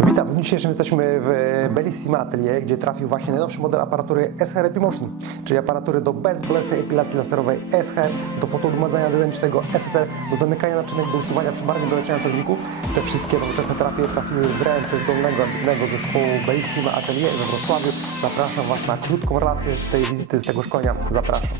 Witam, w dniu dzisiejszym jesteśmy w Bellissima Atelier, gdzie trafił właśnie najnowszy model aparatury SHR Epimotion, czyli aparatury do bezbolesnej epilacji laserowej SHR, do fotoodmładzania dynamicznego SSR, do zamykania naczynek, do usuwania przebarwień, do leczenia trądziku. Te wszystkie nowoczesne terapie trafiły w ręce zdolnego, ambitnego zespołu Bellissima Atelier we Wrocławiu. Zapraszam Was na krótką relację z tej wizyty, z tego szkolenia. Zapraszam.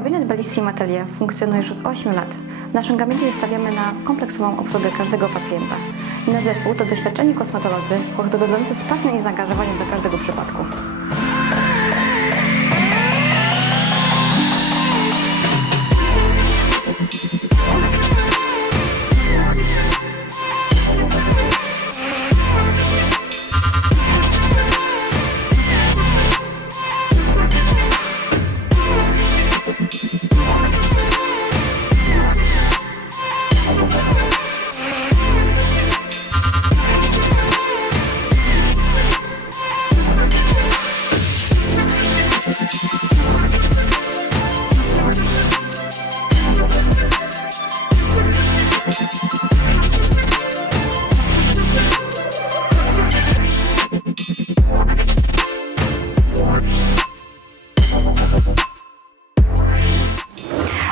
Gabinet Bellissima Atelier funkcjonuje już od 8 lat. W naszym gabinecie stawiamy na kompleksową obsługę każdego pacjenta. Nasz zespół to doświadczeni kosmetolodzy, podchodzący z pasją i zaangażowaniem do każdego przypadku.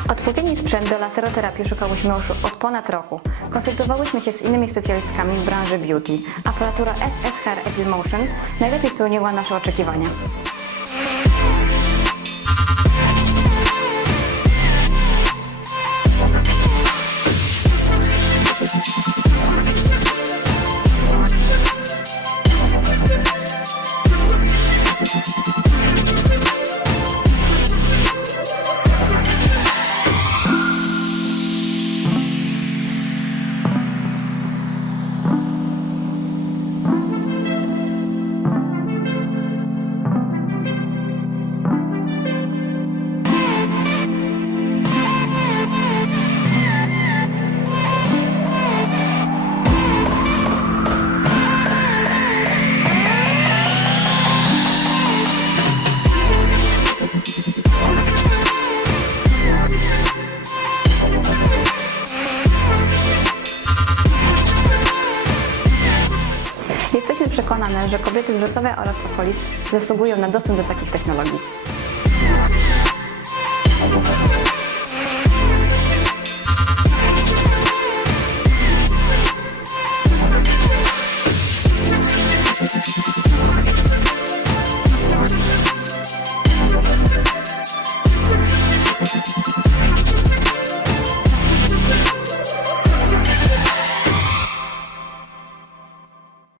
Odpowiedni sprzęt do laseroterapii szukałyśmy już od ponad roku. Konsultowałyśmy się z innymi specjalistkami w branży beauty. Aparatura FSHR Epimotion najlepiej spełniła nasze oczekiwania. przekonane, że kobiety z Wrocławia oraz okolic zasługują na dostęp do takich technologii.